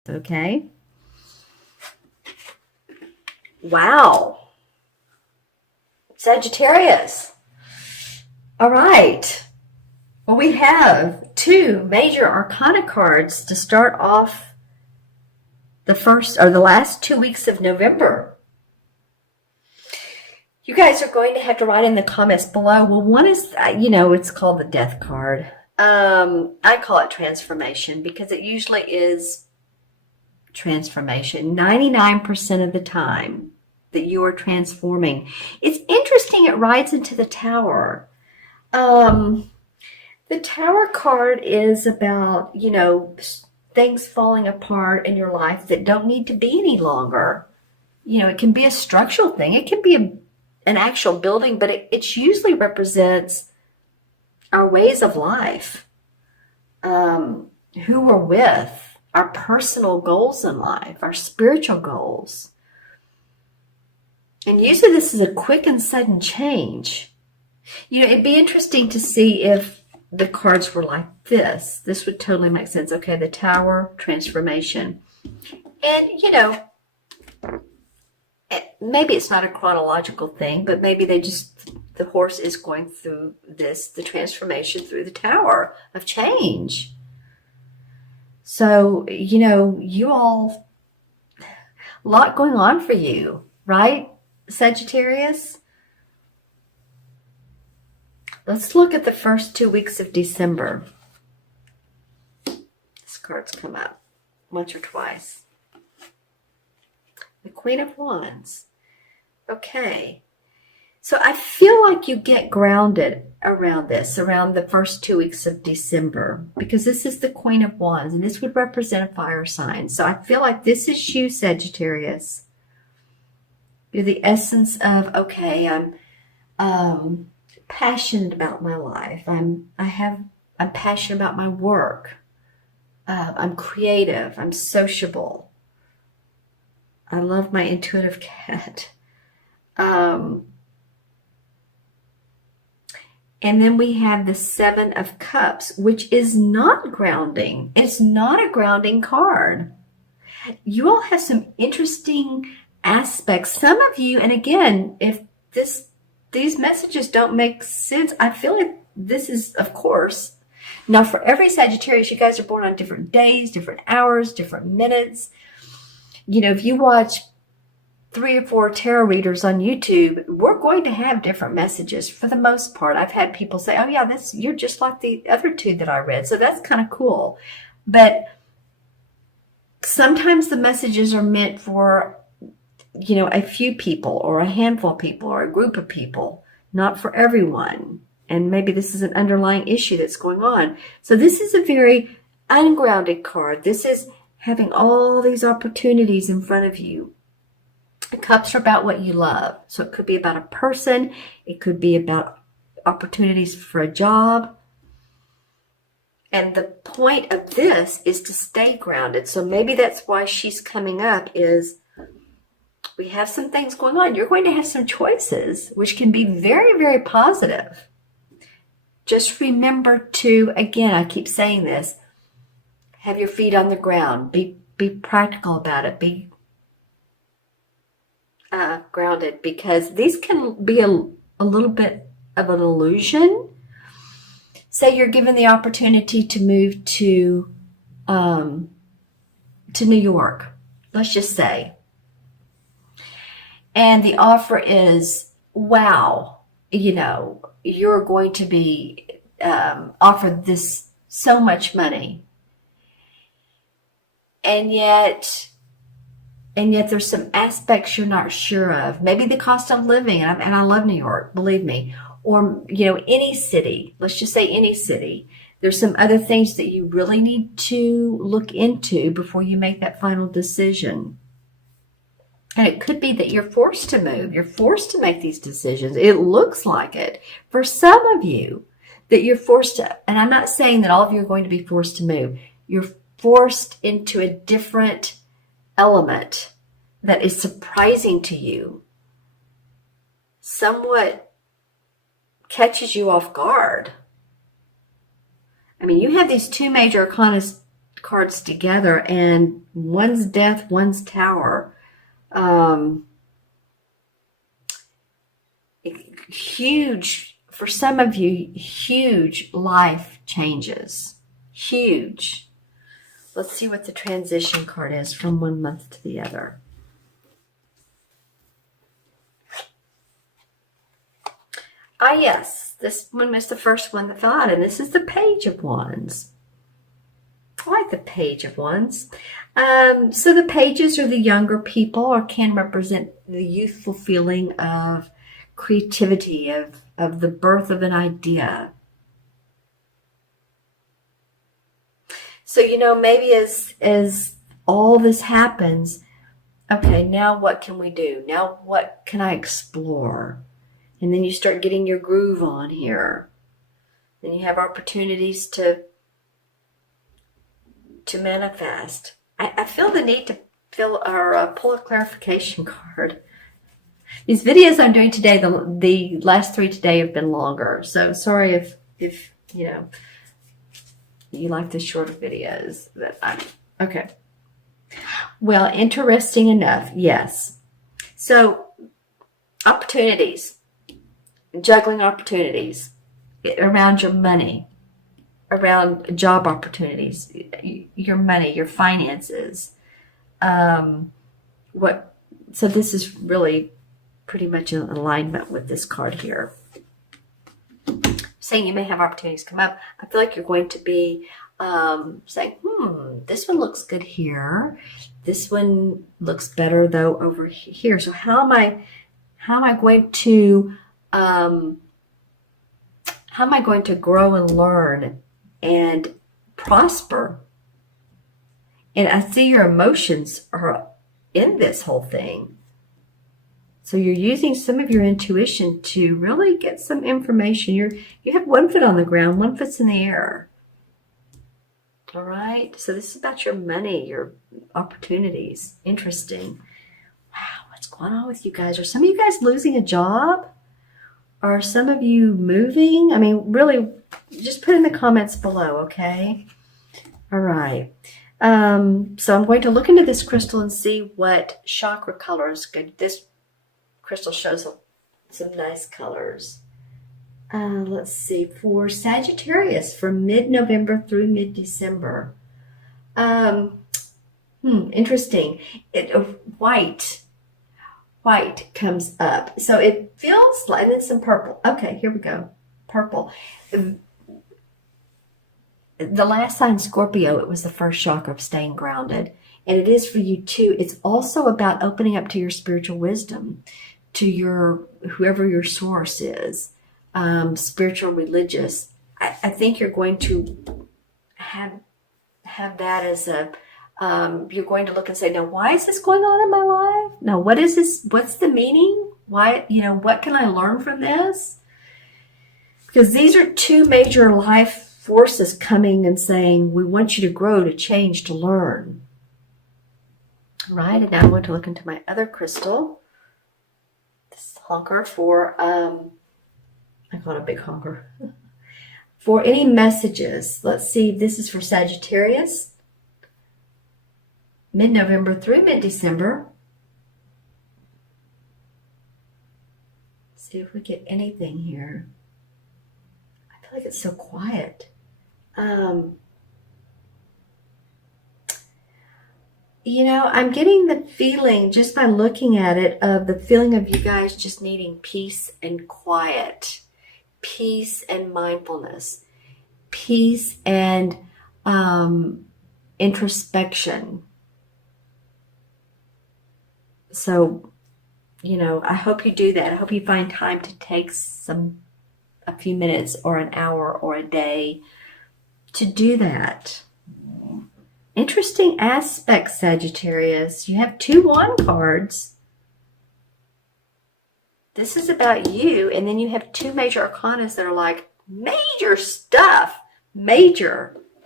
Okay. Wow. Sagittarius. All right. Well, we have two major arcana cards to start off the first or the last 2 weeks of November. You guys are going to have to write in the comments below. Well, one is, it's called the death card. I call it transformation because it usually is transformation 99% of the time that you are transforming. It's interesting, it rides into the Tower. The Tower card is about, things falling apart in your life that don't need to be any longer. It can be a structural thing. It can be an actual building, but it usually represents our ways of life, who we're with, our personal goals in life, our spiritual goals. And usually this is a quick and sudden change. It'd be interesting to see if the cards were like this. This would totally make sense. Okay, the Tower, transformation. And, maybe it's not a chronological thing, but maybe the horse is going through the transformation through the Tower of change. So, you all, a lot going on for you, right, Sagittarius? Let's look at the first 2 weeks of December. This card's come up once or twice. The Queen of Wands. Okay. So I feel like you get grounded around the first 2 weeks of December, because this is the Queen of Wands, and this would represent a fire sign. So I feel like this is you, Sagittarius. You're the essence of, okay, I'm passionate about my life. I'm passionate about my work. I'm creative. I'm sociable. I love my intuitive cat. And then we have the Seven of Cups, which is not grounding. It's not a grounding card. You all have some interesting aspects. Some of you, and again, if these messages don't make sense, I feel like this is, of course, now for every Sagittarius, you guys are born on different days, different hours, different minutes. If you watch 3 or 4 tarot readers on YouTube, we're going to have different messages for the most part. I've had people say, oh yeah, you're just like the other 2 that I read. So that's kind of cool. But sometimes the messages are meant for, a few people or a handful of people or a group of people, not for everyone. And maybe this is an underlying issue that's going on. So this is a very ungrounded card. This is having all these opportunities in front of you. The cups are about what you love. So it could be about a person. It could be about opportunities for a job. And the point of this is to stay grounded. So maybe that's why she's coming up, is we have some things going on. You're going to have some choices, which can be very, very positive. Just remember to, again, I keep saying this, have your feet on the ground. Be practical about it. Be grounded, because these can be a little bit of an illusion. Say you're given the opportunity to move to New York, let's just say, and the offer is, wow, you're going to be offered this so much money, and yet there's some aspects you're not sure of. Maybe the cost of living, and I love New York, believe me, or, any city. Let's just say any city. There's some other things that you really need to look into before you make that final decision. And it could be that you're forced to move. You're forced to make these decisions. It looks like it. For some of you, that you're forced to, and I'm not saying that all of you are going to be forced to move. You're forced into a different element that is surprising to you, somewhat catches you off guard. I mean, you have these 2 major arcana cards together, and one's death, one's tower. Huge, for some of you, huge life changes. Huge. Let's see what the transition card is from one month to the other. Ah, yes, this one was the first one that fell out, and this is the Page of Wands. I like the Page of Wands. So the pages are the younger people, or can represent the youthful feeling of creativity, of the birth of an idea. So, maybe as all this happens, okay, now what can we do? Now what can I explore? And then you start getting your groove on here. Then you have opportunities to manifest. I feel the need to pull a clarification card. These videos I'm doing today, the last 3 today have been longer. So sorry if you like the shorter videos. Okay. Well, interesting enough, yes. So opportunities. Juggling opportunities around your money, around job opportunities, your money, your finances. So this is really pretty much in alignment with this card here. Saying you may have opportunities come up. I feel like you're going to be saying, this one looks good here. This one looks better though over here. So how am I going to grow and learn and prosper? And I see your emotions are in this whole thing. So you're using some of your intuition to really get some information. You have one foot on the ground, one foot's in the air. All right. So this is about your money, your opportunities. Interesting. Wow, what's going on with you guys? Are some of you guys losing a job? Are some of you moving? I mean, really, just put in the comments below, okay? All right. So I'm going to look into this crystal and see what chakra colors good. This crystal shows some nice colors. Let's see. For Sagittarius, from mid-November through mid-December. Interesting. White comes up. So it feels like, and then some purple. Okay, here we go. Purple. The last sign, Scorpio, it was the first chakra of staying grounded. And it is for you too. It's also about opening up to your spiritual wisdom, to your, whoever your source is, spiritual, religious. I think you're going to have that as a, you're going to look and say, now, why is this going on in my life? Now, what is this? What's the meaning? Why, what can I learn from this? Because these are two major life forces coming and saying, we want you to grow, to change, to learn. Right, and now I'm going to look into my other crystal. This honker for, I call it a big honker. For any messages, let's see, this is for Sagittarius. Mid-November through mid-December. See if we get anything here. I feel like it's so quiet. I'm getting the feeling, just by looking at it, of the feeling of you guys just needing peace and quiet, peace and mindfulness, peace and introspection. So, I hope you do that. I hope you find time to take a few minutes or an hour or a day to do that. Interesting aspect, Sagittarius. You have 2 wand cards. This is about you. And then you have 2 major arcanas that are like major stuff. Major.